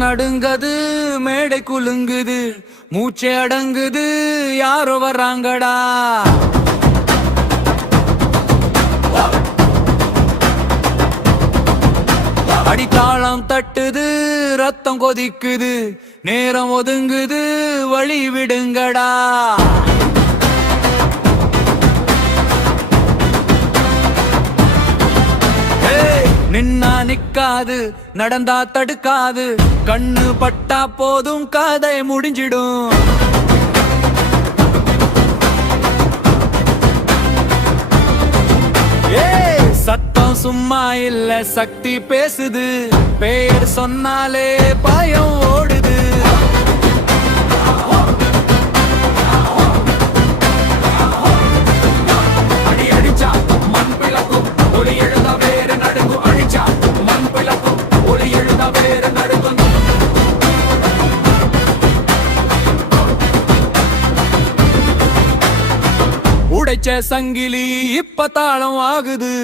நடுங்கது மேடை குலுங்குது மூச்சை அடங்குது யாரோ வர்றாங்கடா அடித்தாளம் தட்டுது ரத்தம் கொதிக்குது நேரம் ஒதுங்குது வழி விடுங்கடா நின்னா நிக்காது நடந்தா தடுக்காது கண்ணு பட்டா போதும் கதை முடிஞ்சிடும் சத்தம் சும்மா இல்ல சக்தி பேசுது பேர் சொன்னாலே பயம் ஓடுது அடி அடிச்சா மண் பிளக்கும் ஒளி எழுத வேறு நடுங்கும் அழிச்சா மண் பிளக்கும் ஒளி எழுத வேறு நடுங்கும் உடைச்ச சங்கிலி இப்ப தாளம் ஆகுது